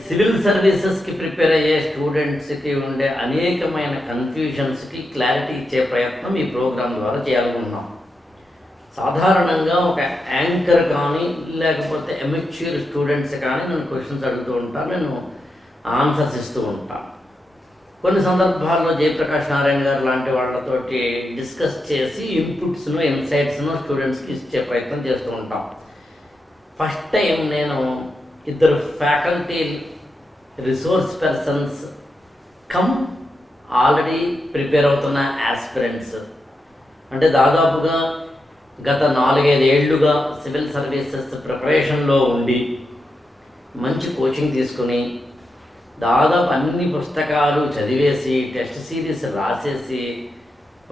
Civil సర్వీసెస్కి prepare అయ్యే స్టూడెంట్స్కి ఉండే అనేకమైన కన్ఫ్యూషన్స్కి క్లారిటీ ఇచ్చే ప్రయత్నం ఈ ప్రోగ్రాం ద్వారా చేయాలనుకున్నాం. సాధారణంగా ఒక యాంకర్ కానీ లేకపోతే ఎమెచ్యూర్ స్టూడెంట్స్ కానీ నేను క్వశ్చన్స్ అడుగుతూ ఉంటాను, నేను ఆన్సర్స్ ఇస్తూ ఉంటాను. కొన్ని సందర్భాల్లో జయప్రకాష్ నారాయణ గారు లాంటి వాళ్ళతోటి డిస్కస్ చేసి ఇన్పుట్స్ను ఇన్సైట్స్ను స్టూడెంట్స్కి ఇచ్చే ప్రయత్నం చేస్తూ ఉంటాం. ఫస్ట్ టైం నేను ఇద్దరు faculty resource persons come already prepare అవుతున్న యాస్పిరెంట్స్, అంటే దాదాపుగా గత 4-5 ఏళ్లుగా సివిల్ సర్వీసెస్ ప్రిపరేషన్లో ఉండి మంచి కోచింగ్ తీసుకుని దాదాపు అన్ని పుస్తకాలు చదివేసి టెస్ట్ సిరీస్ రాసేసి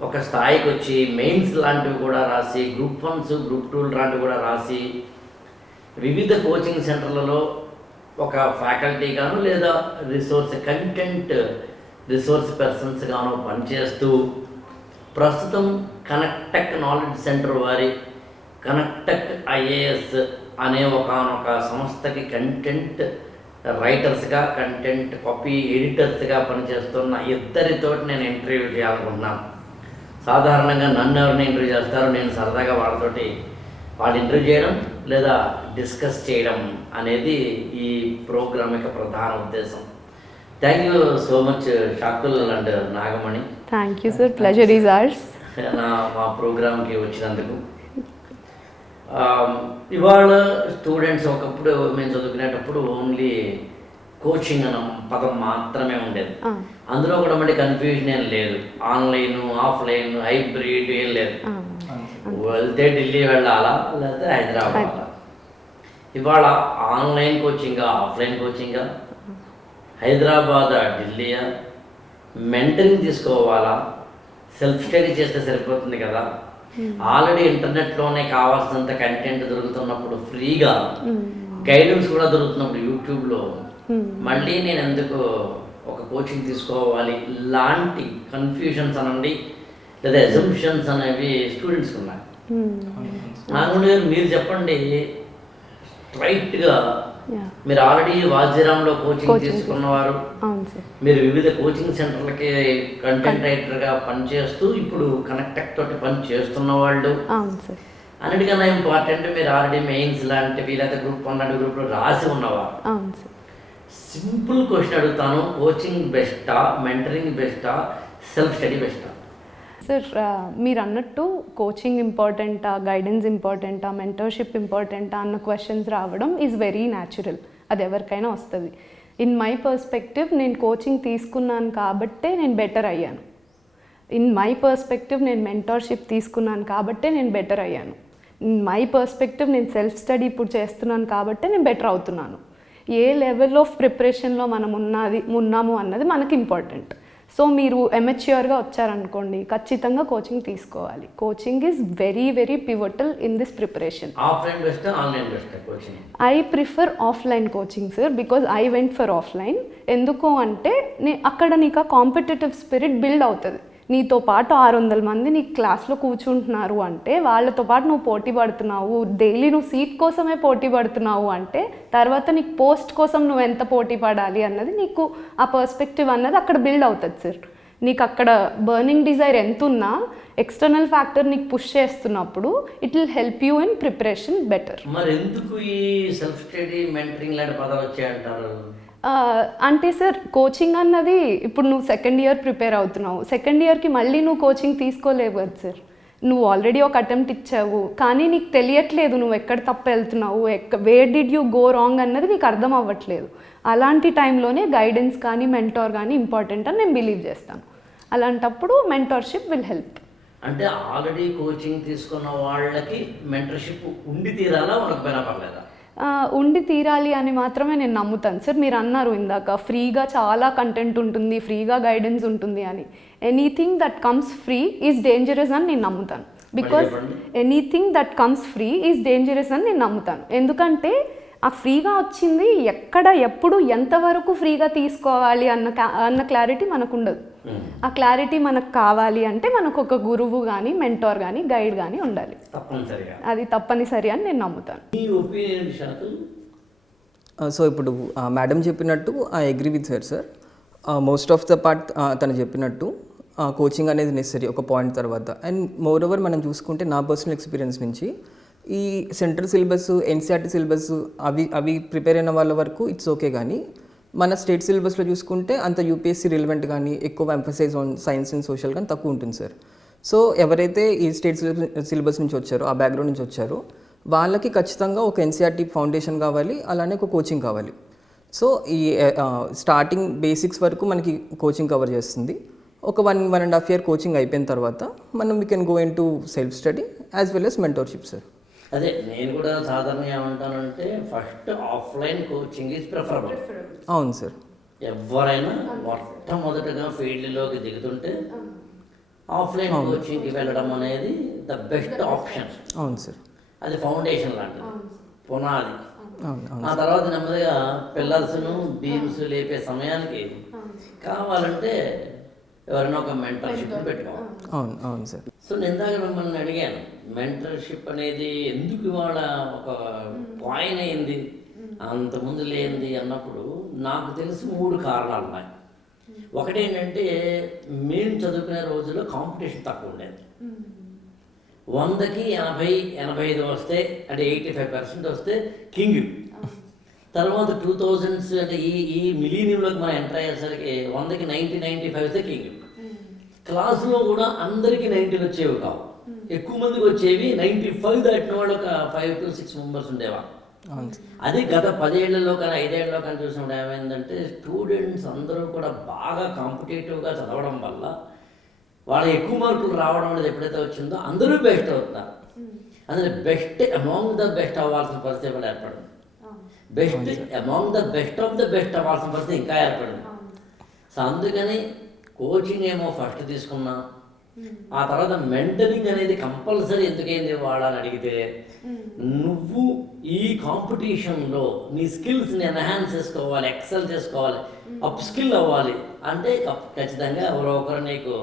ఒక స్థాయికి వచ్చి మెయిన్స్ లాంటివి కూడా రాసి గ్రూప్ 1 గ్రూప్ 2 లాంటివి కూడా రాసి వివిధ కోచింగ్ సెంటర్లలో ఒక ఫ్యాకల్టీ గాను లేదా కంటెంట్ రిసోర్స్ పర్సన్స్ గాను పనిచేస్తూ ప్రస్తుతం కనెక్టెక్ నాలెడ్జ్ సెంటర్ వారి కనెక్టెక్ ఐఏఎస్ అనే ఒకనొక సంస్థకి కంటెంట్ రైటర్స్గా కంటెంట్ కాపీ ఎడిటర్స్గా పనిచేస్తున్న ఇద్దరితోటి నేను ఇంటర్వ్యూ చేయాలనుకుంటున్నాను. సాధారణంగా నన్ను ఎవరిని ఇంటర్వ్యూ చేస్తారో నేను సరదాగా వాళ్ళు ఇంటర్వ్యూ చేయడం లేదా డిస్కస్ చేయడం అనేది ఈ ప్రోగ్రామ్ యొక్క ప్రధాన ఉద్దేశం. Thank you so much Shakul and Nagamani. Thank you sir, pleasure is ours. మా ప్రోగ్రామ్కి వచ్చినందుకు. ఇవాళ స్టూడెంట్స్ ఒకప్పుడు మేము చదువుకునేటప్పుడు ఓన్లీ కోచింగ్ అన్న పదం మాత్రమే ఉండేది. అందులో కూడా మళ్ళీ కన్ఫ్యూజన్ ఏం లేదు, ఆన్లైన్ ఆఫ్లైన్ హైబ్రిడ్ ఏం లేదు. వెళ్తే ఢిల్లీ వెళ్ళాలా లేకపోతే హైదరాబాద్ వెళ్ళాలా. ఇవాళ ఆన్లైన్ కోచింగా ఆఫ్లైన్ కోచింగా, హైదరాబాద్ ఢిల్లీయా, మెంటరింగ్ తీసుకోవాలా, సెల్ఫ్ స్టడీ చేస్తే సరిపోతుంది కదా. ఆల్రెడీ ఇంటర్నెట్లోనే కావాల్సినంత కంటెంట్ దొరుకుతున్నప్పుడు, ఫ్రీగా గైడెన్స్ కూడా దొరుకుతున్నప్పుడు యూట్యూబ్లో, మళ్ళీ నేను ఎందుకు ఒక కోచింగ్ తీసుకోవాలి లాంటి కన్ఫ్యూషన్స్ అనండి లేదా అజంప్షన్స్ అనేవి స్టూడెంట్స్కి ఉన్నాయి. నాకు మీరు చెప్పండి స్ట్రైట్గా, మీరు ఆల్రెడీ వాజీరామ్లో కోచింగ్ తీసుకున్నవారు, మీరు వివిధ కోచింగ్ సెంటర్లకి కంటెంట్ రైటర్గా పనిచేస్తూ ఇప్పుడు కనెక్టెక్ తోటి పని చేస్తున్న వాళ్ళు, అన్నిటికన్నా ఇంపార్టెంట్ మీరు ఆల్రెడీ మెయిన్స్ లాంటివి లేదా గ్రూప్ 1 లాంటి గ్రూప్లో రాసి ఉన్నవారు. సింపుల్ క్వశ్చన్ అడుగుతాను, కోచింగ్ బెస్టా, మెంటరింగ్ బెస్టా, సెల్ఫ్ స్టడీ బెస్టా? సార్, మీరు అన్నట్టు కోచింగ్ ఇంపార్టెంటా, గైడెన్స్ ఇంపార్టెంటా, మెంటర్షిప్ ఇంపార్టెంటా అన్న క్వశ్చన్స్ రావడం ఈజ్ వెరీ న్యాచురల్. అది ఎవరికైనా వస్తుంది. ఇన్ మై పర్స్పెక్టివ్, నేను కోచింగ్ తీసుకున్నాను కాబట్టే నేను బెటర్ అయ్యాను. ఇన్ మై పర్స్పెక్టివ్, నేను మెంటర్షిప్ తీసుకున్నాను కాబట్టే నేను బెటర్ అయ్యాను. ఇన్ మై పర్స్పెక్టివ్, నేను సెల్ఫ్ స్టడీ ఇప్పుడు చేస్తున్నాను కాబట్టే నేను బెటర్ అవుతున్నాను. ఏ లెవెల్ ఆఫ్ ప్రిపరేషన్లో మనం ఉన్నాము అన్నది మనకి ఇంపార్టెంట్. సో మీరు ఎమెచ్యూర్గా వచ్చారనుకోండి, ఖచ్చితంగా కోచింగ్ తీసుకోవాలి. Coaching is very very pivotal in this preparation. Offline best, online best coaching? I prefer offline coaching sir, because I went for offline. ఎందుకు అంటే అక్కడ నీకు ఆ కాంపిటేటివ్ స్పిరిట్ బిల్డ్ అవుతుంది. నీతో పాటు 600 మంది నీ క్లాస్లో కూర్చుంటున్నారు అంటే వాళ్ళతో పాటు నువ్వు పోటీ పడుతున్నావు. డైలీ నువ్వు సీట్ కోసమే పోటీ పడుతున్నావు అంటే తర్వాత నీకు పోస్ట్ కోసం నువ్వు ఎంత పోటీ పడాలి అన్నది నీకు ఆ పర్స్పెక్టివ్ అన్నది అక్కడ బిల్డ్ అవుతుంది సార్. నీకు అక్కడ బర్నింగ్ డిజైర్ ఎంత ఉన్నా ఎక్స్టర్నల్ ఫ్యాక్టర్ నీకు పుష్ చేస్తున్నప్పుడు it will help you in preparation better. మరి ఎందుకు ఈ సెల్ఫ్ స్టడీ మెంటరింగ్ లాంటి పదాలు వచ్చాయంటారు? అంటే సార్, కోచింగ్ అన్నది ఇప్పుడు నువ్వు సెకండ్ ఇయర్ ప్రిపేర్ అవుతున్నావు, సెకండ్ ఇయర్కి మళ్ళీ నువ్వు కోచింగ్ తీసుకోలేవు కదా సార్. నువ్వు ఆల్రెడీ ఒక అటెంప్ట్ ఇచ్చావు, కానీ నీకు తెలియట్లేదు నువ్వు ఎక్కడ తప్పు వెళ్తున్నావు, where did you go wrong అన్నది నీకు అర్థం అవ్వట్లేదు. అలాంటి టైంలోనే గైడెన్స్ కానీ మెంటార్ కానీ ఇంపార్టెంట్ అని నేను బిలీవ్ చేస్తాను. అలాంటప్పుడు మెంటార్షిప్ విల్ హెల్ప్. అంటే ఆల్రెడీ కోచింగ్ తీసుకున్న వాళ్ళకి మెంటర్షిప్ ఉండి తీరాలా, మనకు పైన పర్లేదా? ఉండి తీరాలి అని మాత్రమే నేను నమ్ముతాను సార్. మీరు అన్నారు ఇందాక ఫ్రీగా చాలా కంటెంట్ ఉంటుంది, ఫ్రీగా గైడెన్స్ ఉంటుంది అని. Anything that comes free is dangerous అని నేను నమ్ముతాను. Because anything that comes free is dangerous అని నేను నమ్ముతాను. ఎందుకంటే ఆ ఫ్రీగా వచ్చింది ఎక్కడ ఎప్పుడు ఎంతవరకు ఫ్రీగా తీసుకోవాలి అన్న క్లారిటీ మనకు ఉండదు. ఆ క్లారిటీ మనకు కావాలి అంటే మనకు ఒక గురువు కానీ మెంటార్ కానీ గైడ్ కానీ ఉండాలి. అది తప్పనిసరి అని నేను నమ్ముతాను. సో ఇప్పుడు మేడం చెప్పినట్టు I agree with her sir. Most of the part తను చెప్పినట్టు కోచింగ్ అనేది నెసరీ ఒక పాయింట్ తర్వాత. అండ్ మోర్ ఓవర్ మనం చూసుకుంటే నా పర్సనల్ ఎక్స్పీరియన్స్ నుంచి ఈ సెంట్రల్ సిలబస్ ఎన్సీఆర్టీ సిలబస్ అవి ప్రిపేర్ అయిన వాళ్ళ వరకు ఇట్స్ ఓకే, కానీ మన స్టేట్ సిలబస్లో చూసుకుంటే అంత యూపీఎస్సీ రిలవెంట్ కానీ ఎక్కువ emphasise on science and social కానీ తక్కువ ఉంటుంది సార్. సో ఎవరైతే ఈ స్టేట్ సిలబస్ నుంచి వచ్చారో, ఆ బ్యాక్గ్రౌండ్ నుంచి వచ్చారో, వాళ్ళకి ఖచ్చితంగా ఒక ఎన్సీఆర్టీ ఫౌండేషన్ కావాలి, అలానే ఒక కోచింగ్ కావాలి. సో ఈ స్టార్టింగ్ బేసిక్స్ వరకు మనకి కోచింగ్ కవర్ చేస్తుంది. ఒక 1.5 year కోచింగ్ అయిపోయిన తర్వాత మనం we can go into self study as well as mentorship sir. అదే నేను కూడా సాధారణంగా ఏమంటానంటే first offline coaching is preferable. అవును సార్. ఎవరైనా మొట్టమొదటిగా ఫీల్డ్లోకి దిగుతుంటే ఆఫ్లైన్ కోచింగ్కి వెళ్ళడం అనేది ద బెస్ట్ ఆప్షన్. అవును సార్. అది ఫౌండేషన్ లాంటిది, పునాది. అవును. ఆ తర్వాత నెమ్మదిగా పిల్లర్స్ను బీమ్స్ లేపే సమయానికి కావాలంటే ఎవరైనా ఒక మెంటర్షిప్ పెట్టుకోవాలి. అవును. అవును సార్. సో నేను ఇందాక మిమ్మల్ని అడిగాను, మెంటర్షిప్ అనేది ఎందుకు ఇవాళ ఒక కాయిన్ అయింది, అంతకుముందు లేనిది అన్నప్పుడు నాకు తెలిసి 3 కారణాలు ఉన్నాయి. ఒకటేంటంటే మేము చదువుకునే రోజుల్లో కాంపిటీషన్ తక్కువ ఉండేది. 100కి 80-85 వస్తే అంటే 85% వస్తే కింగ్. తర్వాత 2000s అంటే ఈ మిలీనియంలోకి మనం ఎంటర్ అయ్యేసరికి 100కి 90-95 వస్తే కింగ్. క్లాసులో కూడా అందరికీ 90 వచ్చేవి కావు, ఎక్కువ మందికి వచ్చేవి 95 దాటిన వాళ్ళు ఒక 5 to 6 మెంబర్స్ ఉండేవా. అది గత 10 ఏళ్లలో కానీ 5 ఏళ్లలో కానీ చూసినప్పుడు ఏమైందంటే స్టూడెంట్స్ అందరూ కూడా బాగా కాంపిటేటివ్గా చదవడం వల్ల వాళ్ళ ఎక్కువ మార్కులు రావడం అనేది ఎప్పుడైతే వచ్చిందో అందరూ బెస్ట్ అవుతున్నారు. అందులో బెస్ట్ అమాంగ్ ద బెస్ట్ అవ్వాల్సిన పరిస్థితి కూడా ఏర్పడింది. Best among the best of the best అవ్వాల్సిన పరిస్థితి ఇంకా ఏర్పడింది. సో అందుకని కోచింగ్ ఏమో ఫస్ట్ తీసుకున్నా, ఆ తర్వాత మెంటరింగ్ అనేది కంపల్సరీ ఎందుకైంది వాడాలని అడిగితే, నువ్వు ఈ కాంపిటీషన్లో నీ స్కిల్స్ని ఎన్హాన్స్ చేసుకోవాలి, ఎక్సెల్ చేసుకోవాలి, అప్ స్కిల్ అవ్వాలి అంటే ఖచ్చితంగా ఎవరో ఒకరు నీకు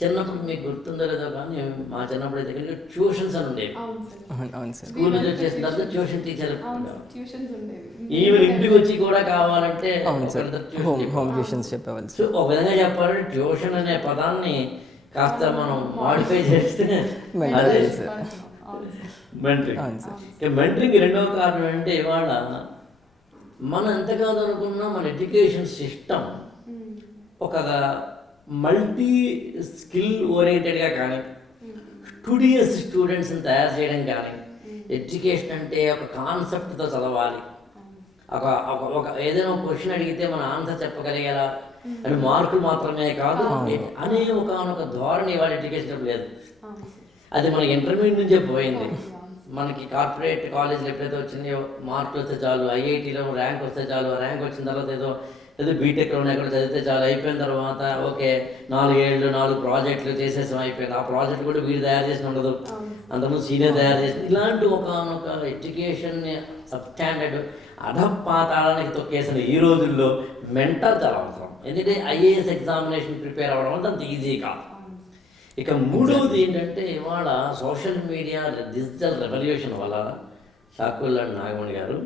చిన్నప్పుడు మీకు గుర్తుందో లేదో కానీ మా చిన్నప్పుడు అయితే ట్యూషన్స్ అని ఉండేవి. స్కూల్ నుంచి వచ్చేసిన తర్వాత ట్యూషన్ టీచర్ ఈవెన్ ఇంటికి వచ్చి కూడా కావాలంటే చెప్పేవాళ్ళు. సో ఒక విధంగా చెప్పాలంటే ట్యూషన్ అనే పదాన్ని కాస్త మనం మాడిఫై చేస్తే మెంటరింగ్. మెంటరింగ్ రెండవ కారణం అంటే ఇవాళ మనం ఎంత కాదు అనుకున్నా మన ఎడ్యుకేషన్ సిస్టమ్ ఒక మల్టీ స్కిల్ ఓరియంటెడ్గా కానీ, స్టూడియస్ స్టూడెంట్స్ని తయారు చేయడం కానీ, ఎడ్యుకేషన్ అంటే ఒక కాన్సెప్ట్తో చదవాలి, ఒక ఏదైనా ఒక క్వశ్చన్ అడిగితే మన ఆన్సర్ చెప్పగలిగేలా అని మార్కులు మాత్రమే కాదు అనే ఒక ధోరణి ఇవాళ ఎడ్యుకేషన్ లేదు. అది మనకి ఇంటర్మీడియట్ నుంచే పోయింది. మనకి కార్పొరేట్ కాలేజీలు ఎప్పుడైతే వచ్చినాయో మార్కులు వస్తే చాలు, ఐఐటీలో ర్యాంక్ వస్తే చాలు, ర్యాంక్ వచ్చిన తర్వాత ఏదో బీటెక్లో ఎక్కడ చదివితే చాలు, అయిపోయిన తర్వాత ఓకే 4 ఏళ్ళు 4 ప్రాజెక్టులు చేసేసాం, అయిపోయింది. ఆ ప్రాజెక్ట్ కూడా వీడు తయారు చేసిన ఉండదు, అంతకుముందు సీనియర్ తయారు చేసిన. ఇలాంటి ఒక ఎడ్యుకేషన్ని సబ్ స్టాండర్డ్ అధపాతాళానికి తొక్కేసిన ఈ రోజుల్లో మెంటర్ చాలా అవసరం. ఎందుకంటే ఐఏఎస్ ఎగ్జామినేషన్ ప్రిపేర్ అవ్వడం అంటే అంత ఈజీ కాదు. ఇక మూడవది ఏంటంటే ఇవాళ సోషల్ మీడియా డిజిటల్ రెవల్యూషన్ వల్ల షాకుల్లా నాగమణి గారు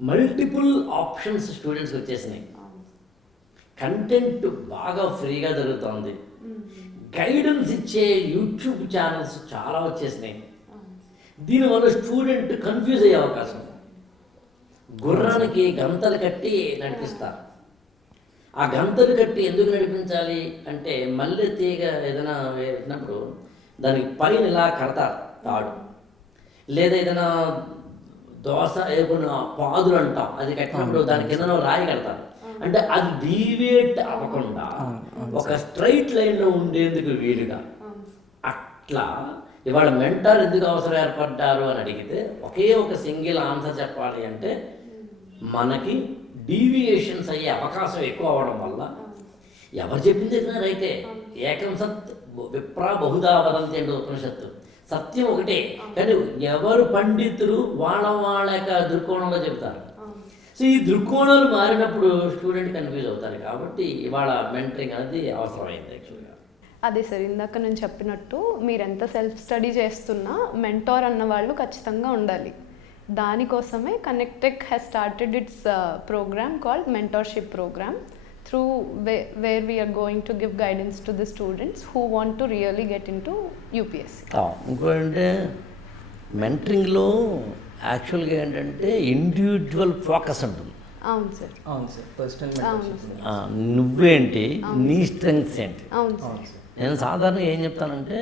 మల్టిపుల్ ఆప్షన్స్ స్టూడెంట్స్కి వచ్చేసినాయి. కంటెంట్ బాగా ఫ్రీగా దొరుకుతుంది, గైడెన్స్ ఇచ్చే యూట్యూబ్ ఛానల్స్ చాలా వచ్చేసినాయి. దీనివల్ల స్టూడెంట్ కన్ఫ్యూజ్ అయ్యే అవకాశం. గుర్రానికి గంతలు కట్టి నడిపిస్తారు. ఆ గంతలు కట్టి ఎందుకు నడిపించాలి అంటే మల్లె తీగ ఏదైనా వేసినప్పుడు దానికి పైన ఇలా కడతారు తాడు, లేదా ఏదైనా దోశ ఏదైనా పాదులు అంటాం, అది కట్టినప్పుడు దాని కింద రాయి కడతారు. అంటే అది డీవియేట్ అవ్వకుండా ఒక స్ట్రైట్ లైన్లో ఉండేందుకు వీలుగా. అట్లా ఇవాళ మెంటర్ ఎందుకు అవసరం ఏర్పడ్డారు అని అడిగితే ఒకే ఒక సింగిల్ ఆన్సర్ చెప్పాలి అంటే మనకి డీవియేషన్స్ అయ్యే అవకాశం ఎక్కువ అవ్వడం వల్ల ఎవరు చెప్పింది రైతే. ఏకం సత్ విప్రా బహుదా వదంతి అంటే ఉపనిషత్తు. సత్యం ఒకటే, కానీ ఎవరు పండితులు వాళ్ళ యొక్క దృక్కోణంలో చెప్తారు. సో ఈ దృక్కోణాలు మారినప్పుడు స్టూడెంట్ కన్ఫ్యూజ్ అవుతారు. కాబట్టి ఇవాళ మెంటరింగ్ అనేది అవసరమైంది యాక్చువల్గా. అదే సార్, ఇందాక నేను చెప్పినట్టు మీరు ఎంత సెల్ఫ్ స్టడీ చేస్తున్నా మెంటార్ అన్న వాళ్ళు ఖచ్చితంగా ఉండాలి. దానికోసమే Connectech has started its program called mentorship program through where we are going to give guidance to the students who want to really get into UPSC. ఇంకోటంటే మెంటరింగ్లో యాక్చువల్గా ఏంటంటే ఇండివిజువల్ ఫోకస్ ఉంటుంది. అవును సార్. అవును సార్. పర్సనల్ నువ్వేంటి, నీ స్ట్రెంగ్స్ ఏంటి. అవును sir. నేను సాధారణంగా ఏం చెప్తానంటే,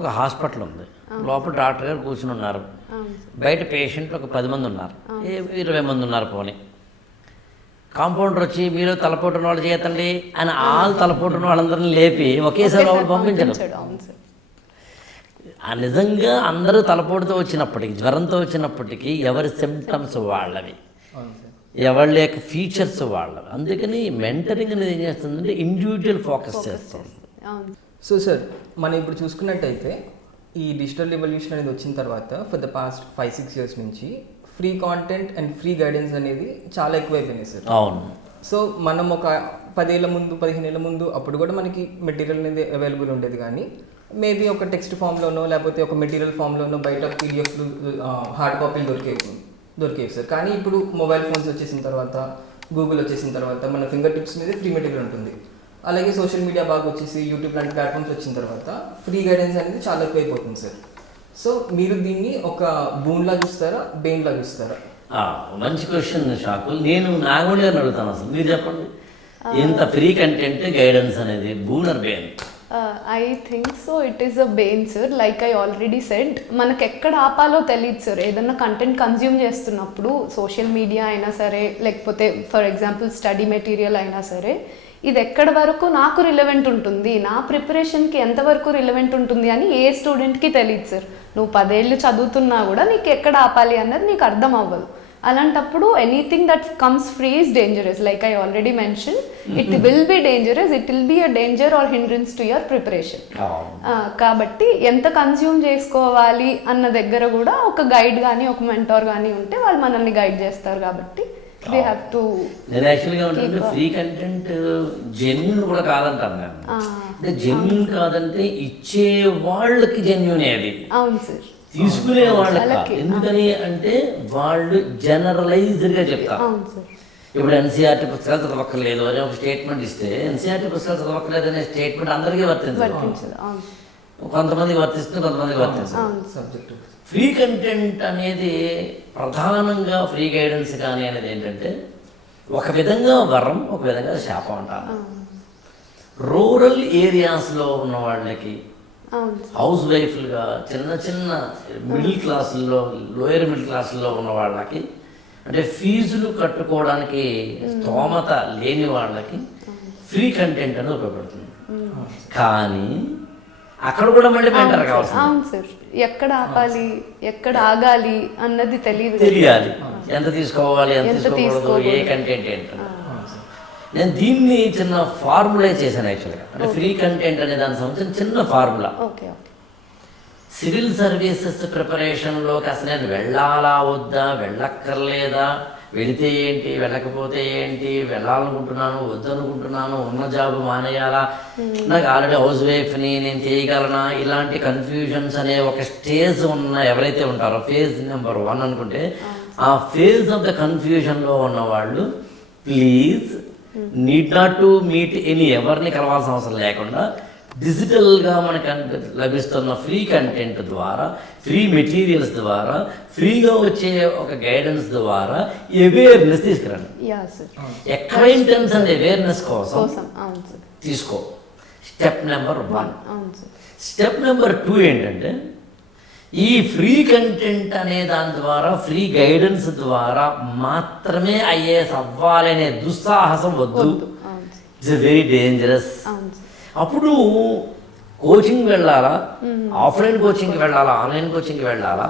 ఒక హాస్పిటల్ ఉంది, లోపల డాక్టర్ గారు కూర్చుని ఉన్నారు, బయట పేషెంట్లు ఒక 10 మంది ఉన్నారు, 20 మంది ఉన్నారు పోనీ. కాంపౌండర్ వచ్చి మీరు తలపోటున్న వాళ్ళు చేయతండి అని తలపోటున్న వాళ్ళందరినీ లేపి ఒకేసారి వాళ్ళు పంపించడం. నిజంగా అందరూ తలపోటుతో వచ్చినప్పటికీ, జ్వరంతో వచ్చినప్పటికీ ఎవరి సిమ్టమ్స్ వాళ్ళవి, ఎవరి యొక్క ఫీచర్స్ వాళ్ళవి. అందుకని మెంటరింగ్ అనేది ఏం చేస్తుందంటే ఇండివిజువల్ ఫోకస్ చేస్తుంది. సో సార్, మనం ఇప్పుడు చూసుకున్నట్టయితే ఈ డిజిటల్ రెవల్యూషన్ అనేది వచ్చిన తర్వాత ఫర్ ద పాస్ట్ 5-6 years నుంచి free content and free guidance అనేది చాలా ఎక్కువైపోయినాయి సార్. అవును. సో మనం ఒక 10 ఏళ్ళ ముందు 15 ఏళ్ళ ముందు అప్పుడు కూడా మనకి మెటీరియల్ అనేది అవైలబుల్ ఉండేది, కానీ మేబీ ఒక టెక్స్ట్ ఫామ్లోనో లేకపోతే ఒక మెటీరియల్ ఫామ్లోనో బయట పీడిఎఫ్లు హార్డ్ కాపీలు దొరికేవి సార్. కానీ ఇప్పుడు మొబైల్ ఫోన్స్ వచ్చేసిన తర్వాత, గూగుల్ వచ్చేసిన తర్వాత మన ఫింగర్ టిప్స్ మీద ఫ్రీ మెటీరియల్ ఉంటుంది. అలాగే సోషల్ మీడియా బాగా వచ్చేసి యూట్యూబ్ లాంటి ప్లాట్ఫామ్స్ వచ్చిన తర్వాత ఫ్రీ గైడెన్స్ అనేది చాలా ఎక్కువైపోతుంది సార్. సో మీరు దీన్ని ఒక బూన్లా చూస్తారా, బెయిన్లా చూస్తారా? మంచి క్వశ్చన్ షాకుల్. నేను నాగమణి గారిని అడుగుతాను, అసలు మీరు చెప్పండి, ఇంత ఫ్రీ కంటెంట్ గైడెన్స్ అనేది boon or bane? I think so it is a bane sir. Like I already said, మనకు ఎక్కడ ఆపాలో తెలియదు సార్. ఏదన్నా కంటెంట్ కన్జ్యూమ్ చేస్తున్నప్పుడు సోషల్ మీడియా అయినా సరే, లేకపోతే ఫర్ ఎగ్జాంపుల్ స్టడీ మెటీరియల్ అయినా సరే, ఇది ఎక్కడి వరకు నాకు రిలవెంట్ ఉంటుంది, నా ప్రిపరేషన్కి ఎంతవరకు రిలవెంట్ ఉంటుంది అని ఏ స్టూడెంట్కి తెలియదు సార్. నువ్వు 10 ఏళ్ళు చదువుతున్నా కూడా నీకు ఎక్కడ ఆపాలి అన్నది నీకు అర్థం అవ్వదు. అలాంటప్పుడు anything that comes free is dangerous. Like I already mention, it will be dangerous, it will be a danger or hindrance to your preparation. కాబట్టి ఎంత కన్జ్యూమ్ చేసుకోవాలి అన్న దగ్గర కూడా ఒక గైడ్ కానీ ఒక మెంటార్ కానీ ఉంటే వాళ్ళు మనల్ని గైడ్ చేస్తారు. కాబట్టి they have to. నేను యాక్చువల్గా ఏంటంటే ఫ్రీ కంటెంట్ జెన్యున్ కూడా కాదంటాను నేను. అంటే జెన్యున్ కాదంటే ఇచ్చే వాళ్ళకి జెన్యున్ అది. అవును సార్. తీసుకునే వాళ్ళకి. ఎందుకని అంటే వాళ్ళు జనరలైజ్డ్గా చెప్తారు. ఇప్పుడు ఎన్సీఆర్టీ పుస్తకాలు చదవక్కర్లేదు అనే ఒక స్టేట్మెంట్ ఇస్తే, ఎన్సీఆర్టీ పుస్తకాలు చదవక్కర్లేదు అనే స్టేట్మెంట్ అందరికీ వర్తించదు. కొంతమందికి వర్తిస్తుంది, కొంతమందికి వర్తించదు. ఫ్రీ కంటెంట్ అనేది ప్రధానంగా ఫ్రీ గైడెన్స్ కానీ అనేది ఏంటంటే ఒక విధంగా వరం, ఒక విధంగా శాపం అంటారు. రూరల్ ఏరియాస్లో ఉన్న వాళ్ళకి, హౌస్ వైఫ్లుగా చిన్న మిడిల్ క్లాసుల్లో, లోయర్ మిడిల్ క్లాసుల్లో ఉన్న వాళ్ళకి, అంటే ఫీజులు కట్టుకోవడానికి స్తోమత లేని వాళ్ళకి ఫ్రీ కంటెంట్ అనేది ఉపయోగపడుతుంది. కానీ అక్కడ కూడా మళ్ళీ మెంటర్ కావాల్సింది. అవును సార్. ఎక్కడ ఆపాలి, ఎక్కడ ఆగాలి అన్నది తెలియాలి. ఎంత తీసుకోవాలి, ఎంత తీసుకోకూడదు, ఏ కంటెంట్ ఏంటంటే. నేను దీన్ని చిన్న ఫార్ములా చేశాను యాక్చువల్గా. అంటే ఫ్రీ కంటెంట్ అనే దానికి సంబంధించిన చిన్న ఫార్ములా. సివిల్ సర్వీసెస్ ప్రిపరేషన్లోకి అసలు నేను వెళ్ళాలా వద్దా, వెళ్ళక్కర్లేదా, వెళితే ఏంటి, వెళ్ళకపోతే ఏంటి, వెళ్ళాలనుకుంటున్నాను, వద్దనుకుంటున్నాను, ఉన్న జాబ్ మానేయాలా, నాకు ఆల్రెడీ హౌస్ వైఫ్ని, నేను చేయగలనా, ఇలాంటి కన్ఫ్యూజన్స్ అనే ఒక స్టేజ్ ఉన్న ఎవరైతే ఉంటారో, ఫేజ్ నెంబర్ 1 అనుకుంటే, ఆ ఫేజ్ ఆఫ్ ద కన్ఫ్యూజన్లో ఉన్న వాళ్ళు please need not to meet ఎవరిని కలవాల్సిన అవసరం లేకుండా డిజిటల్గా మనకు లభిస్తున్న ఫ్రీ కంటెంట్ ద్వారా, ఫ్రీ మెటీరియల్స్ ద్వారా, ఫ్రీగా వచ్చే ఒక గైడెన్స్ ద్వారా అవేర్నెస్ తీసుకురండి. అక్వైంటెన్స్ అండ్ అవేర్నెస్ కోసం తీసుకో. Step number 1. స్టెప్ నెంబర్ 2 ఏంటంటే, ఈ ఫ్రీ కంటెంట్ అనే దాని ద్వారా, ఫ్రీ గైడెన్స్ ద్వారా మాత్రమే ఐఏఎస్ అవ్వాలనే దుస్సాహసం వద్దు. It's very dangerous. అప్పుడు కోచింగ్ వెళ్ళాలా, ఆఫ్లైన్ కోచింగ్కి వెళ్ళాలా, ఆన్లైన్ కోచింగ్కి వెళ్ళాలా,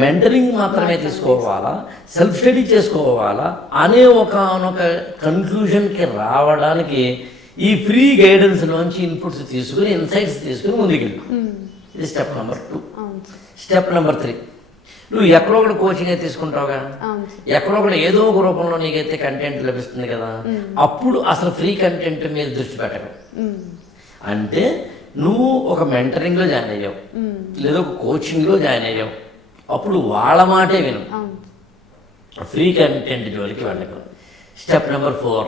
మెంటరింగ్ మాత్రమే తీసుకోవాలా, సెల్ఫ్ స్టడీ చేసుకోవాలా అనే ఒకనొక కన్క్లూజన్కి రావడానికి ఈ ఫ్రీ గైడెన్స్లోంచి ఇన్పుట్స్ తీసుకుని, ఇన్సైట్స్ తీసుకుని ముందుకెళ్ళి. ఇది స్టెప్ నెంబర్ 2. స్టెప్ నెంబర్ 3, నువ్వు ఎక్కడో ఒకటి కోచింగ్ అయితే తీసుకుంటావుగా, ఎక్కడో ఒకటి ఏదో ఒక రూపంలో నీకైతే కంటెంట్ లభిస్తుంది కదా, అప్పుడు అసలు ఫ్రీ కంటెంట్ మీద దృష్టి పెట్టకు. అంటే నువ్వు ఒక మెంటరింగ్లో జాయిన్ అయ్యావు, లేదా ఒక కోచింగ్లో జాయిన్ అయ్యావు, అప్పుడు వాళ్ళ మాటే విను. అవును. ఫ్రీ కంటెంట్ జోలికి వెళ్ళకు. స్టెప్ నెంబర్ 4,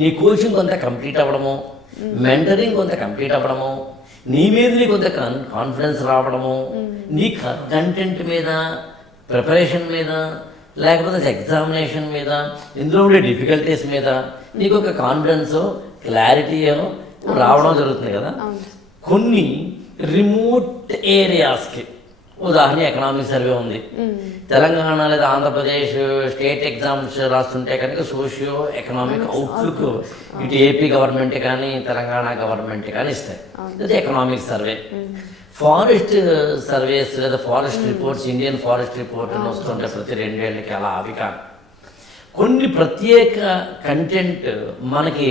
నీ కోచింగ్ కొంత కంప్లీట్ అవ్వడము, మెంటరింగ్ కొంత కంప్లీట్ అవ్వడము, నీ మీద నీ కొంత కాన్ఫిడెన్స్ రావడము, నీ కంటెంట్ మీద, ప్రిపరేషన్ మీద, లేకపోతే ఎగ్జామినేషన్ మీద, ఇందులో ఉండే డిఫికల్టీస్ మీద నీకు ఒక కాన్ఫిడెన్స్, క్లారిటీ రావడం జరుగుతుంది కదా. కొన్ని రిమోట్ ఏరియాస్కి, ఉదాహరణ ఎకనామిక్ సర్వే ఉంది, తెలంగాణ లేదా ఆంధ్రప్రదేశ్ స్టేట్ ఎగ్జామ్స్ రాస్తుంటే కనుక సోషియో ఎకనామిక్ అవుట్లుక్ ఇటు ఏపీ గవర్నమెంట్ కానీ తెలంగాణ గవర్నమెంట్ కానీ ఇస్తాయి. ఇది ఎకనామిక్ సర్వే. ఫారెస్ట్ సర్వేస్ లేదా forest reports, Indian forest report అని వస్తుంటే ప్రతి 2 ఏళ్ళకి, అలా అవి కాదు. కొన్ని ప్రత్యేక కంటెంట్ మనకి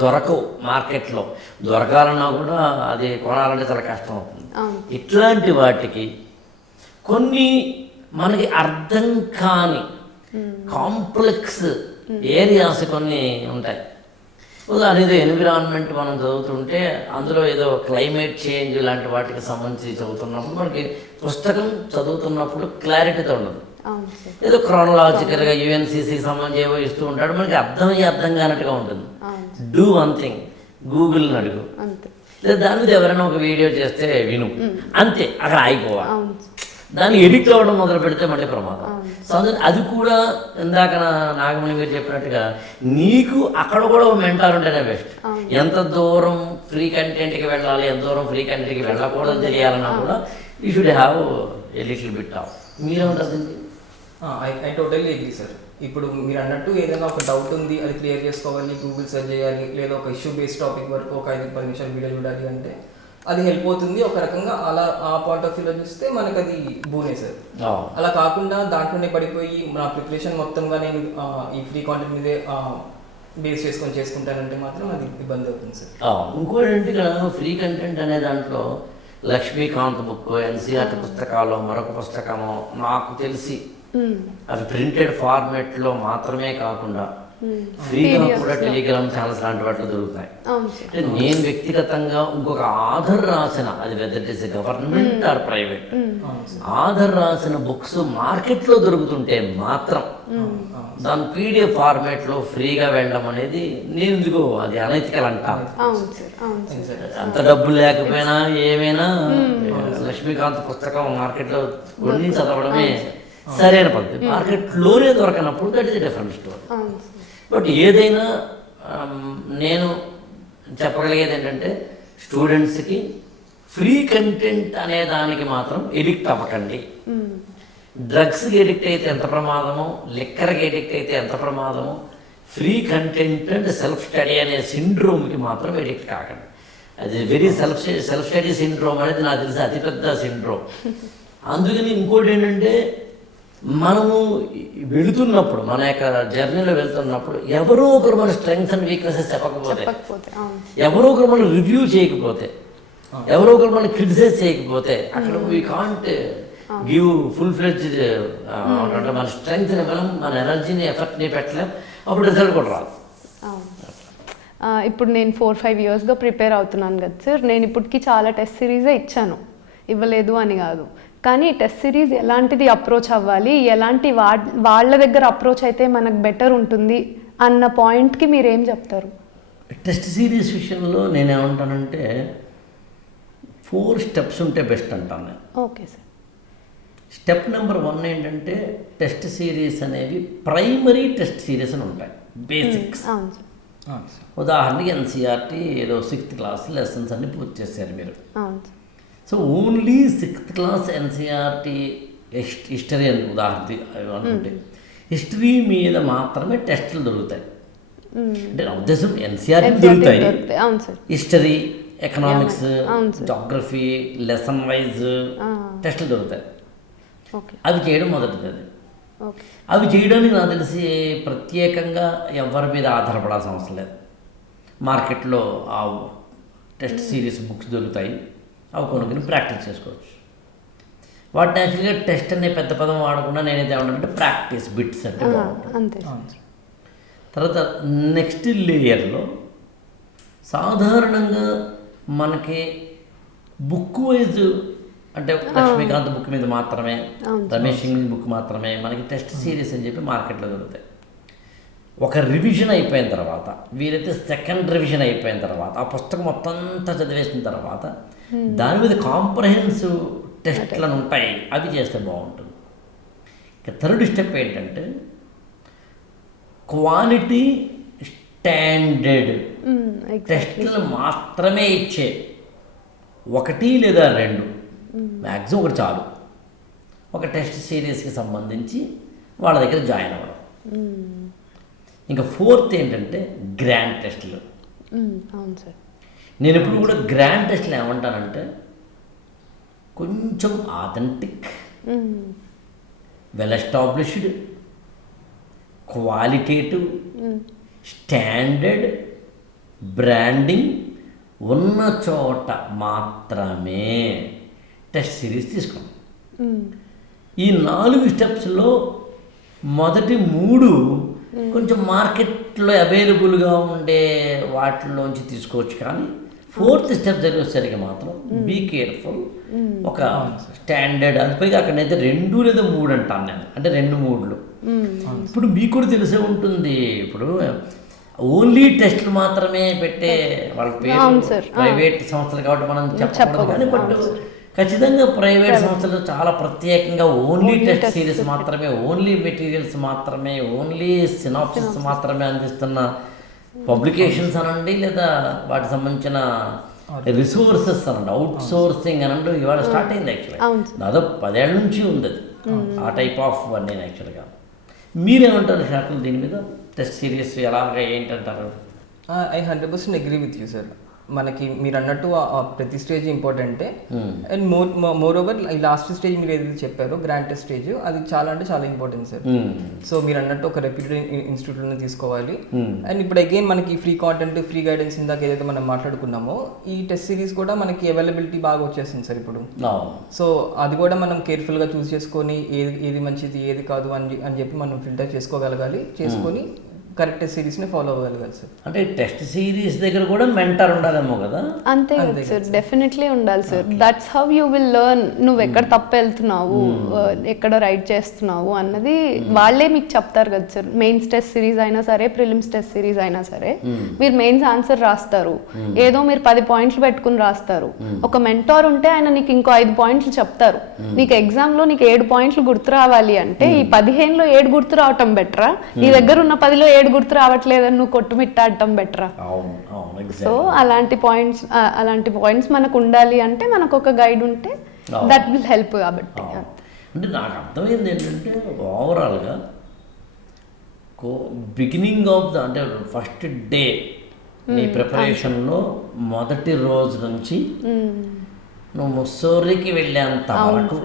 దొరకవు మార్కెట్లో, దొరకాలన్నా కూడా అది కొనాలంటే చాలా కష్టం అవుతుంది. ఇట్లాంటి వాటికి కొన్ని మనకి అర్థం కాని కాంప్లెక్స్ ఏరియాస్ కొన్ని ఉంటాయి. ఉదాహరణ ఏదో ఎన్విరాన్మెంట్ మనం చదువుతుంటే అందులో ఏదో క్లైమేట్ చేంజ్ లాంటి వాటికి సంబంధించి చదువుతున్నప్పుడు మనకి పుస్తకం చదువుతున్నప్పుడు క్లారిటీతో ఉండదు. ఏదో క్రోనలాజికల్గా యుఎన్సిసి సంబంధించి ఏవో ఇస్తూ ఉంటాడు, మనకి అర్థం కానట్టుగా ఉంటుంది. డూ వన్ థింగ్, గూగుల్ని అడుగు, లేదా దాని మీద ఎవరైనా ఒక వీడియో చేస్తే విను, అంతే, అక్కడ ఆగిపోవాలి. దాన్ని ఎడిట్ అవ్వడం మొదలు పెడితే మళ్ళీ ప్రమాదం. సో అది కూడా ఇందాక నాగమణి మీరు చెప్పినట్టుగా నీకు అక్కడ కూడా ఒక మెంటార్ ఉంటేనే బెస్ట్. ఎంత దూరం ఫ్రీ కంటెంట్కి వెళ్ళాలి, ఎంత దూరం ఫ్రీ కంటెంట్కి వెళ్ళకూడదు తెలియాలన్నా కూడా you should have a little bit of. మీరేమంటారు? I totally agree sir. ఇప్పుడు మీరు అన్నట్టు ఏదైనా ఒక డౌట్ ఉంది, అది క్లియర్ చేసుకోవాలి, గూగుల్ సెర్చ్ చేయాలి, లేదా ఒక ఇష్యూ బేస్డ్ టాపిక్ వరకు ఒక 5-10 నిమిషాలు వీడియో చూడాలి అంటే అది హెల్ప్ అవుతుంది. ఒక రకంగా అలా ఆ పాయింట్ ఆఫ్ వ్యూలో చూస్తే మనకు అది బూనే సార్. అలా కాకుండా దాంట్లోనే పడిపోయి నా ప్రిపరేషన్ మొత్తంగా నేను ఈ ఫ్రీ కాంటెంట్ మీదే బేస్ చేసుకుంటానంటే మాత్రం అది ఇబ్బంది అవుతుంది సార్. ఇంకోటి ఏంటి, ఫ్రీ కంటెంట్ అనే దాంట్లో లక్ష్మీకాంత్ బుక్, ఎన్సీఆర్టీ పుస్తకాలు, మరొక పుస్తకము నాకు తెలిసి అవి ప్రింటెడ్ ఫార్మేట్లో మాత్రమే కాకుండా ఫ్రీగా కూడా టెలిగ్రామ్ ఛానల్స్ లాంటి వాటిలో దొరుకుతాయి. అంటే నేను వ్యక్తిగతంగా ఇంకొక ఆధర్ రాసిన, అది whether it is government or private, author రాసిన బుక్స్ మార్కెట్లో దొరుకుతుంటే మాత్రం దాని పీడిఎఫ్ ఫార్మేట్లో ఫ్రీగా వెళ్ళడం అనేది నేను ఎందుకో అది అనైతికలు అంటాను. అంత డబ్బు లేకపోయినా ఏమైనా లక్ష్మీకాంత్ పుస్తకం మార్కెట్లో కొన్ని చదవడమే సరైన పద్ధతి. మార్కెట్లోనే దొరకనప్పుడు that is different story. But ఏదైనా నేను చెప్పగలిగేది ఏంటంటే స్టూడెంట్స్కి ఫ్రీ కంటెంట్ అనే దానికి మాత్రం ఎడిక్ట్ అవ్వకండి. డ్రగ్స్కి ఎడిక్ట్ అయితే ఎంత ప్రమాదమో, లిక్కర్కి ఎడిక్ట్ అయితే ఎంత ప్రమాదమో, free content and self study అనే సిండ్రోమ్కి మాత్రం ఎడిక్ట్ కాకండి. అది వెరీ సెల్ఫ్ స్టడీ సిండ్రోమ్ అనేది నాకు తెలిసి అతిపెద్ద సిండ్రోమ్. అందుకని ఇంకోటి ఏంటంటే మనము వెళుతున్నప్పుడు, మన యొక్క జర్నీలో వెళ్తున్నప్పుడు ఎవరో ఒకరు మన స్ట్రెంగ్స్ అండ్ వీక్నెసెస్ చెప్పకపోతే, ఎవరో ఒకరు మనం రివ్యూ చేయకపోతే, ఎవరో ఒకరు మనం క్రిటిసైజ్ చేయకపోతే అక్కడ we can't give full fledged అంటే మన స్ట్రెంగ్త్ని మనం, మన ఎనర్జీని, ఎఫర్ట్ని పెట్టలేం. అప్పుడు రిజల్ట్ కూడా రాదు. ఇప్పుడు నేను 4-5 ఇయర్స్గా ప్రిపేర్ అవుతున్నాను కదా సార్. నేను ఇప్పటికి చాలా టెస్ట్ సిరీసే ఇచ్చాను, ఇవ్వలేదు అని కాదు. కానీ టెస్ట్ సిరీస్ ఎలాంటిది అప్రోచ్ అవ్వాలి, ఎలాంటి వాళ్ళ దగ్గర అప్రోచ్ అయితే మనకు బెటర్ ఉంటుంది అన్న పాయింట్కి మీరు ఏం చెప్తారు? టెస్ట్ సిరీస్ విషయంలో నేనేమంటానంటే 4 స్టెప్స్ ఉంటే బెస్ట్ అంటాను నేను. Okay sir. స్టెప్ నెంబర్ 1 ఏంటంటే టెస్ట్ సిరీస్ అనేవి ప్రైమరీ టెస్ట్ సిరీస్ అని ఉంటాయి, బేసిక్స్. ఉదాహరణకి ఎన్సీఆర్టీ ఏదో 6th క్లాస్ లెసన్స్ అన్ని పూర్తి చేశారు మీరు. So only 6th class NCERT history అని ఉదాహరణ అనుకుంటే హిస్టరీ మీద మాత్రమే టెస్టులు దొరుకుతాయి. అంటే నా ఉద్దేశం ఎన్సీఆర్టీ దొరుకుతాయి, history, economics, geography, lesson wise టెస్టులు దొరుకుతాయి. అవి చేయడం మొదటిది. అది అవి చేయడానికి నాకు తెలిసి ప్రత్యేకంగా ఎవరి మీద ఆధారపడాల్సిన అవసరం లేదు. మార్కెట్లో ఆ టెస్ట్ సిరీస్ బుక్స్ దొరుకుతాయి, అవి కొనుక్కొని ప్రాక్టీస్ చేసుకోవచ్చు. వాటిని యాక్చువల్గా టెస్ట్ అనే పెద్ద పదం వాడకుండా నేనైతే ఏమంటానంటే ప్రాక్టీస్ బిట్స్ అంటే బాగుంటుంది. తర్వాత నెక్స్ట్ లేయర్లో సాధారణంగా మనకి బుక్ వైజ్ అంటే లక్ష్మీకాంత్ బుక్ మీద మాత్రమే, రమేష్ సింగ్ బుక్ మాత్రమే మనకి టెస్ట్ సిరీస్ అని చెప్పి మార్కెట్లో దొరుకుతాయి. ఒక రివిజన్ అయిపోయిన తర్వాత, వీరైతే సెకండ్ రివిజన్ అయిపోయిన తర్వాత, ఆ పుస్తకం మొత్తం అంతా చదివేసిన తర్వాత దాని మీద కాంప్రహెన్సివ్ టెస్ట్లను ఉంటాయి, అవి చేస్తే బాగుంటుంది. ఇక థర్డ్ స్టెప్ ఏంటంటే క్వాలిటీ స్టాండర్డ్ టెస్టులు మాత్రమే ఇచ్చే 1 లేదా 2, మ్యాక్సిమం 1 చాలు, ఒక టెస్ట్ సిరీస్కి సంబంధించి వాళ్ళ దగ్గర జాయిన్ అవ్వడం. ఇంకా ఫోర్త్ ఏంటంటే గ్రాండ్ టెస్టులు. అవును సార్. నేను ఎప్పుడు కూడా గ్రాండ్ టెస్ట్లు ఏమంటానంటే కొంచెం authentic, well established, qualitative, standard, branding ఉన్న చోట మాత్రమే టెస్ట్ సిరీస్ తీసుకోండి. ఈ 4 స్టెప్స్లో మొదటి 3 కొంచెం మార్కెట్లో అవైలబుల్గా ఉండే వాటిలోంచి తీసుకోవచ్చు, కానీ 4th స్టెప్ జరిగేసరికి మాత్రం బీ కేర్ఫుల్. ఒక స్టాండర్డ్, అది పైగా అక్కడైతే 2 లేదా 3 అంటాను నేను, అంటే 2-3. ఇప్పుడు మీకు కూడా తెలిసే ఉంటుంది, ఇప్పుడు ఓన్లీ టెస్ట్లు మాత్రమే పెట్టే వాళ్ళ పేరు ప్రైవేట్ సంస్థలు కాబట్టి మనం చెప్పకూడదు, కానీ బట్ ఖచ్చితంగా ప్రైవేట్ సంస్థలు చాలా ప్రత్యేకంగా ఓన్లీ టెస్ట్ సిరీస్ మాత్రమే, ఓన్లీ మెటీరియల్స్ మాత్రమే, ఓన్లీ సినాప్సిస్ మాత్రమే అందిస్తున్న పబ్లికేషన్స్ అనండి, లేదా వాటికి సంబంధించిన రిసోర్సెస్ అనండి, అవుట్ సోర్సింగ్ అనండి, ఇవాళ స్టార్ట్ అయింది. యాక్చువల్గా దాదాపు 10 ఏళ్ళ నుంచి ఉంది ఆ టైప్ ఆఫ్ నేను యాక్చువల్గా. మీరేమంటారు శాఖలు దీని మీద? టెస్ట్ సిరీస్ ఎలాగా ఏంటంటారు? I 100% agree with you sir. మనకి మీరు అన్నట్టు ప్రతి స్టేజ్ ఇంపార్టెంటే, అండ్ మోర్ ఓవర్ ఈ లాస్ట్ స్టేజ్ మీరు ఏదైతే చెప్పారో గ్రాండ్ టెస్ట్ స్టేజ్, అది చాలా అంటే చాలా ఇంపార్టెంట్ సార్. సో మీరు అన్నట్టు ఒక రెప్యూటెడ్ ఇన్స్టిట్యూట్లోనే తీసుకోవాలి. అండ్ ఇప్పుడు అగైన్ మనకి ఫ్రీ కాంటెంట్, ఫ్రీ గైడెన్స్ ఇందాక ఏదైతే మనం మాట్లాడుకున్నామో, ఈ టెస్ట్ సిరీస్ కూడా మనకి అవైలబిలిటీ బాగా వచ్చేస్తుంది సార్ ఇప్పుడు. సో అది కూడా మనం కేర్ఫుల్గా చూస్ చేసుకొని ఏది మంచిది ఏది కాదు అని చెప్పి మనం ఫిల్టర్ చేసుకోగలగాలి, చేసుకొని కరెక్ట్ సిరీస్ని ఫాలో అవ్వగలగాలి సార్. అంటే టెస్ట్ సిరీస్ దగ్గర కూడా మెంటర్ ఉండాలేమో కదా? అంతే కదా సార్, డెఫినెట్లీ ఉండాలి sir. That's how you will learn. నువ్వు ఎక్కడ తప్పు వెళ్తున్నావు, ఎక్కడ రైట్ చేస్తున్నావు అన్నది వాళ్ళే మీకు చెప్తారు కదా సార్. మెయిన్స్ టెస్ట్ సిరీస్ అయినా సరే, ప్రిలిమ్స్ టెస్ట్ సిరీస్ అయినా సరే, మీరు మెయిన్స్ ఆన్సర్ రాస్తారు, ఏదో మీరు 10 పాయింట్లు పెట్టుకుని రాస్తారు. ఒక మెంటార్ ఉంటే ఆయన నీకు ఇంకో 5 పాయింట్లు చెప్తారు. నీకు ఎగ్జామ్లో నీకు 7 పాయింట్లు గుర్తు రావాలి అంటే ఈ 15లో 7 గుర్తు రావటం బెటరా, నీ దగ్గర ఉన్న 10లో 7 గుర్తు రావట్లేదని నువ్వు కొట్టుమిట్టాడటం బెటరా? సో అలాంటి పాయింట్స్ మనకు ఉండాలి అంటే మనకు ఒక గైడ్ ఉంటే దట్ విల్ హెల్ప్. కాబట్టి అంటే నాకు అర్థమైంది ఏంటంటే ఓవరాల్గా బిగినింగ్ ఆఫ్ అంటే ఫస్ట్ డే నీ ప్రిపరేషన్లో మొదటి రోజు నుంచి నువ్వు ముస్సోరికి వెళ్ళేంత వరకు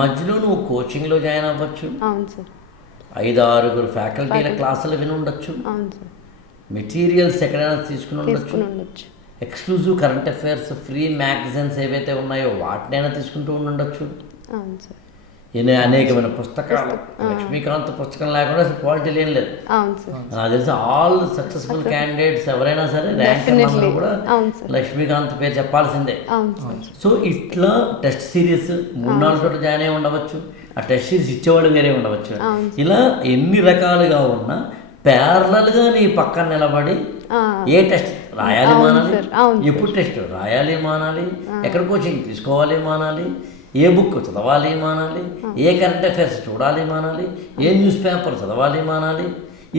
మధ్యలో నువ్వు కోచింగ్లో జాయిన్ అవ్వచ్చు. అవును సార్. 5-6 ఫ్యాకల్టీల క్లాసులు విని ఉండొచ్చు, మెటీరియల్స్ ఎక్కడైనా తీసుకుని ఉండొచ్చు, exclusive current affairs free magazines ఏవైతే ఉన్నాయో వాటినైనా తీసుకుంటూ ఉండొచ్చు. అనేకమైన పుస్తకాలు, లక్ష్మీకాంత్ పుస్తకం లేకుండా అసలు క్వాలిటీ ఏం లేదు. నాకు తెలిసి ఆల్ సక్సెస్ఫుల్ క్యాండిడేట్స్ ఎవరైనా సరే ర్యాంక్ కూడా లక్ష్మీకాంత్ పేరు చెప్పాల్సిందే. సో ఇట్లా టెస్ట్ సిరీస్ 3-4 చోట్ల జాయిన్ అయి ఉండవచ్చు, ఆ టెస్ట్ సిరీస్ ఇచ్చేవాడు వేరే ఉండవచ్చు. ఇలా ఎన్ని రకాలుగా ఉన్నా ప్యారలల్గా నీ పక్కన నిలబడి ఏ టెస్ట్ రాయాలి మానాలి, ఎప్పుడు టెస్ట్ రాయాలి మానాలి, ఎక్కడ కోచింగ్ తీసుకోవాలి మానాలి, ఏ బుక్ చదవాలి మానాలి, ఏ కరెంట్ అఫైర్స్ చూడాలి మానాలి, ఏ న్యూస్ పేపర్ చదవాలి మానాలి,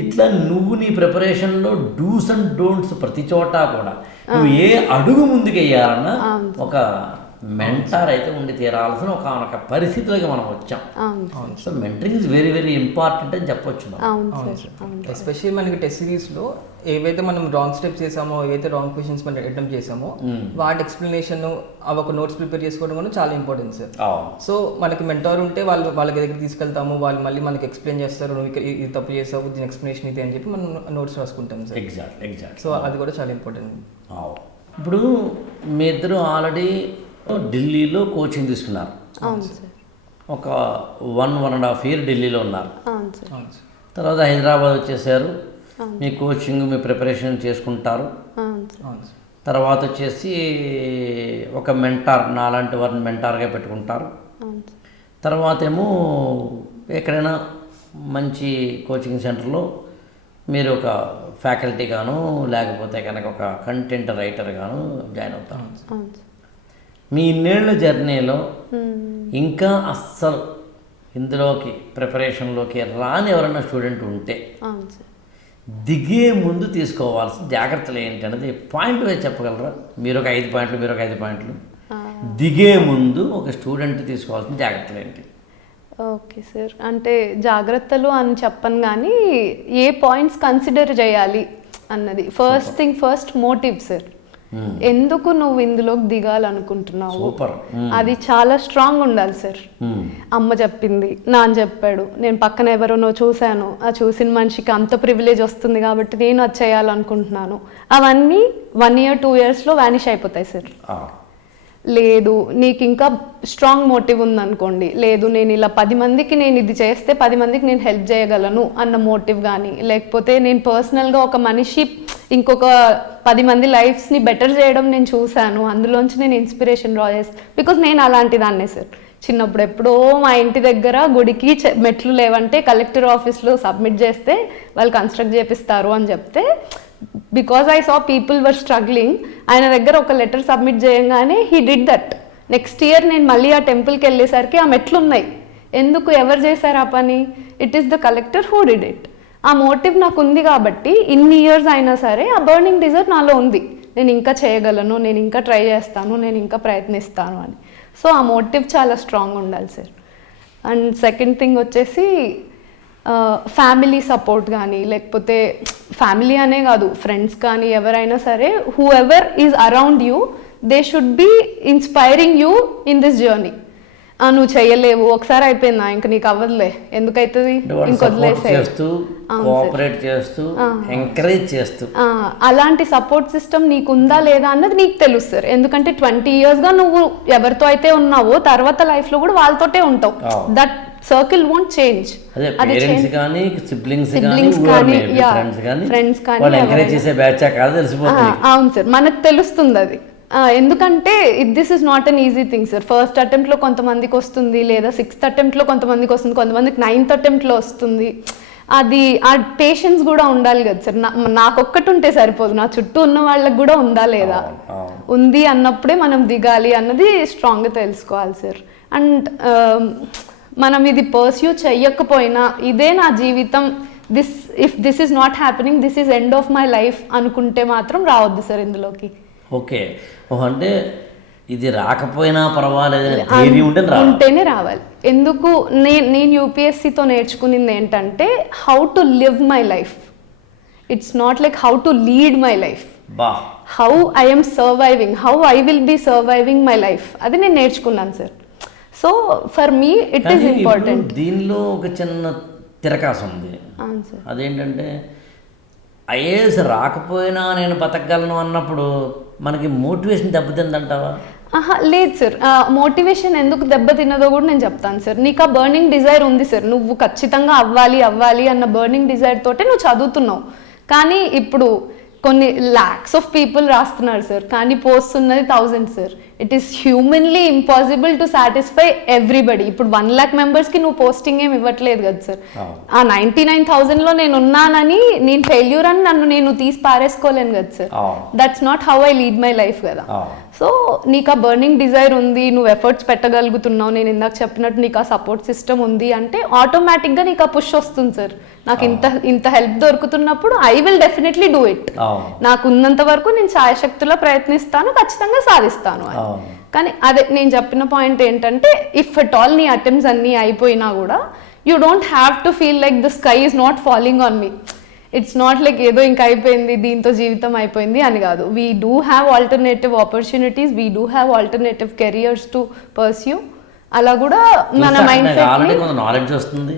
ఇట్లా నువ్వు నీ ప్రిపరేషన్లో డూస్ అండ్ డోంట్స్ ప్రతి చోట కూడా నువ్వు ఏ అడుగు ముందుకు వేయాలన్నా ఒక మెంటార్ అయితే ఉండి తీరాల్సిన ఒక పరిస్థితిలోకి మనం వచ్చాం. So mentoring is very very important అని చెప్పొచ్చు. ఎస్పెషల్లీ మనకి టెస్ట్ సిరీస్లో ఏవైతే మనం రాంగ్ స్టెప్స్ చేసామో, ఏవైతే రాంగ్ క్వశ్చన్స్ మనం అటెంప్ట్ చేసామో వాటి ఎక్స్ప్లెనేషన్ అవి ఒక నోట్స్ ప్రిపేర్ చేసుకోవడం కూడా చాలా ఇంపార్టెంట్ సార్. సో మనకి మెంటార్ ఉంటే వాళ్ళ దగ్గర తీసుకెళ్తాము, వాళ్ళు మళ్ళీ మనకి ఎక్స్ప్లెయిన్ చేస్తారు, నువ్వు ఇది తప్పు చేసావు, దీని ఎక్స్ప్లెనేషన్ ఇది అని చెప్పి మనం నోట్స్ రాసుకుంటాం సార్. ఎగ్జాక్ట్. సో అది కూడా చాలా ఇంపార్టెంట్. ఇప్పుడు మీ ఇద్దరు ఆల్రెడీ ఢిల్లీలో కోచింగ్ తీసుకున్నారు, ఒక 1.5 year ఢిల్లీలో ఉన్నారు, తర్వాత హైదరాబాద్ వచ్చేసారు, మీ కోచింగ్ మీ ప్రిపరేషన్ చేసుకుంటారు. తర్వాత వచ్చేసి ఒక మెంటార్, నాలాంటి వారిని మెంటార్గా పెట్టుకుంటారు. అవును తర్వాత ఏమో ఎక్కడైనా మంచి కోచింగ్ సెంటర్లో మీరు ఒక ఫ్యాకల్టీ గాను లేకపోతే కనుక ఒక కంటెంట్ రైటర్ గాను జాయిన్ అవుతారు. అవును మీ ఇన్నేళ్ల జర్నీలో ఇంకా అస్సలు ఇందులోకి ప్రిపరేషన్లోకి రాని ఎవరైనా స్టూడెంట్ ఉంటే అవును సార్. దిగే ముందు తీసుకోవాల్సిన జాగ్రత్తలు ఏంటి అనేది పాయింట్ వేసి చెప్పగలరా? మీరు ఒక 5 పాయింట్లు, మీరు ఒక 5 పాయింట్లు. దిగే ముందు ఒక స్టూడెంట్ తీసుకోవాల్సిన జాగ్రత్తలు ఏంటి? ఓకే సార్, అంటే జాగ్రత్తలు అని చెప్పను కానీ ఏ పాయింట్స్ కన్సిడర్ చేయాలి అన్నది. First thing first, motive sir. ఎందుకు నువ్వు ఇందులోకి దిగాలనుకుంటున్నావు, సూపర్. అది చాలా స్ట్రాంగ్ ఉండాలి సార్. అమ్మ చెప్పింది, నాన్న చెప్పాడు, నేను పక్కన ఎవరోనో చూశాను, ఆ చూసిన మనిషికి అంత ప్రివిలేజ్ వస్తుంది కాబట్టి నేను అది చేయాలనుకుంటున్నాను, అవన్నీ 1 year 2 yearsలో వానిష్ అయిపోతాయి సార్. లేదు నీకు ఇంకా స్ట్రాంగ్ మోటివ్ ఉందనుకోండి, లేదు నేను ఇలా 10 మందికి నేను ఇది చేస్తే 10 మందికి నేను హెల్ప్ చేయగలను అన్న మోటివ్ కానీ, లేకపోతే నేను పర్సనల్గా ఒక మనిషి ఇంకొక 10 మంది లైఫ్స్ని బెటర్ చేయడం నేను చూశాను, అందులోంచి నేను ఇన్స్పిరేషన్ డ్రా చేస్తాను. బికాజ్ నేను అలాంటి దాన్నే సార్. చిన్నప్పుడు ఎప్పుడో మా ఇంటి దగ్గర గుడికి మెట్లు లేవంటే కలెక్టర్ ఆఫీస్లో సబ్మిట్ చేస్తే వాళ్ళు కన్స్ట్రక్ట్ చేపిస్తారు అని చెప్తే, because I saw people were struggling, ఆయన దగ్గర ఒక లెటర్ సబ్మిట్ చేయగానే he did that. Next year నేను మళ్ళీ ఆ టెంపుల్కి వెళ్ళేసరికి ఆ మెట్లు ఉన్నాయి. ఎందుకు, ఎవరు చేశారు ఆ పని? It is the collector who did it. ఆ మోటివ్ నాకు ఉంది కాబట్టి ఇన్ని ఇయర్స్ అయినా సరే ఆ బర్నింగ్ డిజైర్ నాలో ఉంది, నేను ఇంకా చేయగలను, నేను ఇంకా ట్రై చేస్తాను, నేను ఇంకా ప్రయత్నిస్తాను అని. సో ఆ మోటివ్ చాలా స్ట్రాంగ్ ఉండాలి సార్. అండ్ సెకండ్ థింగ్ వచ్చేసి ఫ్యామిలీ సపోర్ట్ కానీ, లేకపోతే ఫ్యామిలీ అనే కాదు, ఫ్రెండ్స్ కానీ ఎవరైనా సరే, whoever is around you, they should be inspiring you in this journey. నువ్వు చేయలేవు, ఒకసారి అయిపోయిందా, ఇంక నీకు అవ్వదులే, ఎందుకైతుంది, ఇంకొదిలేసే, అలాంటి సపోర్ట్ సిస్టమ్ నీకు ఉందా లేదా అన్నది నీకు తెలుస్తుంది. ఎందుకంటే 20 yearsగా నువ్వు ఎవరితో అయితే ఉన్నావో తర్వాత లైఫ్లో కూడా వాళ్ళతోటే ఉంటావు. That circle won't change. అది అవును సార్, మనకు తెలుస్తుంది అది. ఎందుకంటే this is not an easy thing sir. First అటెంప్ట్లో కొంతమందికి వస్తుంది, లేదా 6th అటెంప్ట్లో కొంతమందికి వస్తుంది, కొంతమందికి 9th అటెంప్ట్లో వస్తుంది. అది ఆ పేషెన్స్ కూడా ఉండాలి కదా సార్. నాకొక్కటి ఉంటే సరిపోదు, నా చుట్టూ ఉన్న వాళ్ళకి కూడా ఉందా లేదా, ఉంది అన్నప్పుడే మనం దిగాలి అన్నది స్ట్రాంగ్గా తెలుసుకోవాలి సార్. అండ్ మనం ఇది పర్స్యూ చెయ్యకపోయినా ఇదే నా జీవితం, if this is not happening, this is end of my life అనుకుంటే మాత్రం రావద్దు సార్ ఇందులోకి. ఓకే, అంటే ఇది రాకపోయినా పర్వాలేదు ఉంటేనే రావాలి. ఎందుకు, నేను యూపీఎస్సీతో నేర్చుకునింది ఏంటంటే how to live my life. It's not like how to lead my life, how I am surviving, how I will be surviving my life, అది నేను నేర్చుకున్నాను sir. So for me it is important. దీనిలో ఒక చిన్న తిరకాసు ఉంది, అదేంటంటే IAS రాకపోయినా నేను బతకగలను అన్నప్పుడు మనకి మోటివేషన్ దెబ్బతిందంటావా? లేదు సార్, మోటివేషన్ ఎందుకు దెబ్బతిన్నదో కూడా నేను చెప్తాను సార్. నీకు ఆ బర్నింగ్ డిజైర్ ఉంది సార్, నువ్వు ఖచ్చితంగా అవ్వాలి అన్న బర్నింగ్ డిజైర్ తోటే నువ్వు చదువుతున్నావు. కానీ ఇప్పుడు కొన్ని lakhs of people రాస్తున్నారు సార్, కానీ పోస్ట్ ఉన్నది 1000 sir. It is humanly impossible to satisfy everybody. ఇప్పుడు 1 lakh మెంబర్స్కి నువ్వు పోస్టింగ్ ఏమి ఇవ్వట్లేదు కదా సార్. ఆ 99,000లో నేను ఉన్నానని, నేను ఫెయిల్యూర్ అని నన్ను నేను తీసి పారేసుకోలేను కదా sir. That's not how I lead my life కదా. సో నీకు ఆ బర్నింగ్ డిజైర్ ఉంది, నువ్వు ఎఫర్ట్స్ పెట్టగలుగుతున్నావు, నేను ఇందాక చెప్పినట్టు నీకు ఆ సపోర్ట్ సిస్టమ్ ఉంది అంటే ఆటోమేటిక్గా నీకు ఆ పుష్ వస్తుంది సార్. నాకు ఇంత హెల్ప్ దొరుకుతున్నప్పుడు I will definitely do it. నాకు ఉన్నంత వరకు నేను శాయశక్తిలో ప్రయత్నిస్తాను, ఖచ్చితంగా సాధిస్తాను. కానీ అదే నేను చెప్పిన పాయింట్ ఏంటంటే, ఇఫ్ అట్ ఆల్ నీ అటెంప్ట్స్ అన్నీ అయిపోయినా కూడా you don't have to feel like the sky is not falling on me. It's not like ఏదో ఇంకా అయిపోయింది, దీంతో జీవితం అయిపోయింది అని కాదు. We do have alternative opportunities, we do have alternative careers to pursue. అలా కూడా మన మైండ్ సెట్ నాలెడ్జ్ వస్తుంది.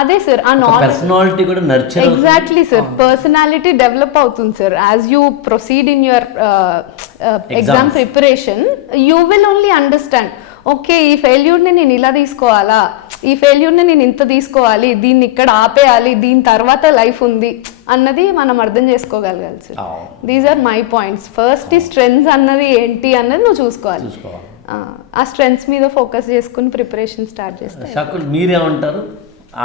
అదే సార్, ఆ పర్సనాలిటీ కూడా nurture, exactly sir, personality develop అవుతుంది sir. As you proceed in your exam preparation, you will only understand, okay ఈ ఫెయిల్యూర్ని నేను ఇలా తీసుకోవాలా, ఈ ఫెయిల్యూర్ని నేను ఇంత తీసుకోవాలి, దీన్ని ఇక్కడ ఆపేయాలి, దీని తర్వాత లైఫ్ ఉంది అన్నది మనం అర్థం చేసుకోగలగాలి sir. These are my points. First ఈ స్ట్రెంగ్స్ అన్నది ఏంటి అన్నది నువ్వు చూసుకోవాలి. ఆ స్ట్రెంగ్స్ మీద ఫోకస్ చేసుకుని ప్రిపరేషన్ స్టార్ట్ చేస్తే. షకుల్ మీరేమంటారు?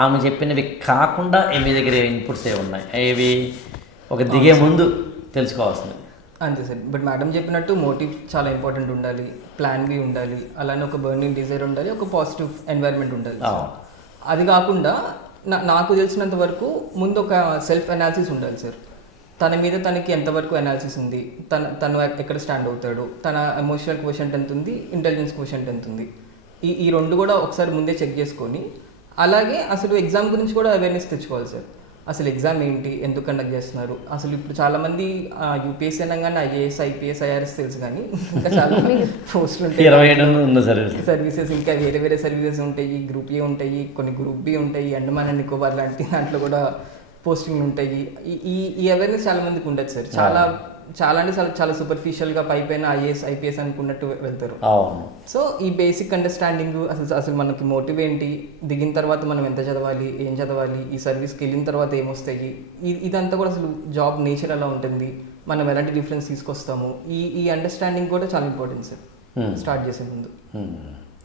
ఆమె చెప్పినవి కాకుండా మీ దగ్గర ఇన్పుట్స్ ఏ ఉన్నాయి, ఏవి ఒక దిగే ముందు తెలుసుకోవాల్సింది? అంతే సార్. బట్ మేడం చెప్పినట్టు మోటివ్ చాలా ఇంపార్టెంట్ ఉండాలి, ప్లాన్ బి ఉండాలి, అలానే ఒక బర్నింగ్ డిజైర్ ఉండాలి, ఒక పాజిటివ్ ఎన్వైర్న్మెంట్ ఉండాలి. అది కాకుండా నాకు తెలిసినంత వరకు ముందు ఒక సెల్ఫ్ అనాలిసిస్ ఉండాలి సార్. తన మీద తనకి ఎంతవరకు అనాలిసిస్ ఉంది, తను ఎక్కడ స్టాండ్ అవుతాడు, తన ఎమోషనల్ క్వశ్చన్ ఎంత ఉంది, ఇంటెలిజెన్స్ క్వశ్చన్ ఎంత ఉంది, ఈ రెండు కూడా ఒకసారి ముందే చెక్ చేసుకొని, అలాగే అసలు ఎగ్జామ్ గురించి కూడా అవేర్నెస్ తెచ్చుకోవాలి సార్. అసలు ఎగ్జామ్ ఏంటి, ఎందుకు కండక్ట్ చేస్తున్నారు, అసలు ఇప్పుడు చాలామంది యూపీఎస్సీ అనగానే ఐఏఎస్, ఐపీఎస్, ఐఆర్ఎస్ తెలుసు, కానీ ఇంకా చాలా పోస్టులు ఉంటాయి, సర్వీసెస్ ఇంకా వేరే వేరే సర్వీసెస్ ఉంటాయి, గ్రూప్ ఏ ఉంటాయి, కొన్ని గ్రూప్ బి ఉంటాయి, అండమాన్ అండ్ నికోబార్ లాంటి దాంట్లో కూడా పోస్టింగ్లు ఉంటాయి. ఈ అవేర్నెస్ చాలా మందికి ఉండదు సార్. చాలా అంటే చాలా సూపర్ఫిషియల్గా పైపైన ఐఏఎస్, ఐపీఎస్ అనుకున్నట్టు వెళ్తారు. సో ఈ బేసిక్ అండర్స్టాండింగ్, అసలు మనకి మోటివ్ ఏంటి, దిగిన తర్వాత మనం ఎంత చదవాలి, ఏం చదవాలి, ఈ సర్వీస్కి వెళ్ళిన తర్వాత ఏమొస్తాయి, ఇదంతా కూడా అసలు జాబ్ నేచర్ ఎలా ఉంటుంది, మనం ఎలాంటి డిఫరెన్స్ తీసుకొస్తాము, ఈ అండర్స్టాండింగ్ కూడా చాలా ఇంపార్టెంట్ సార్ స్టార్ట్ చేసే ముందు.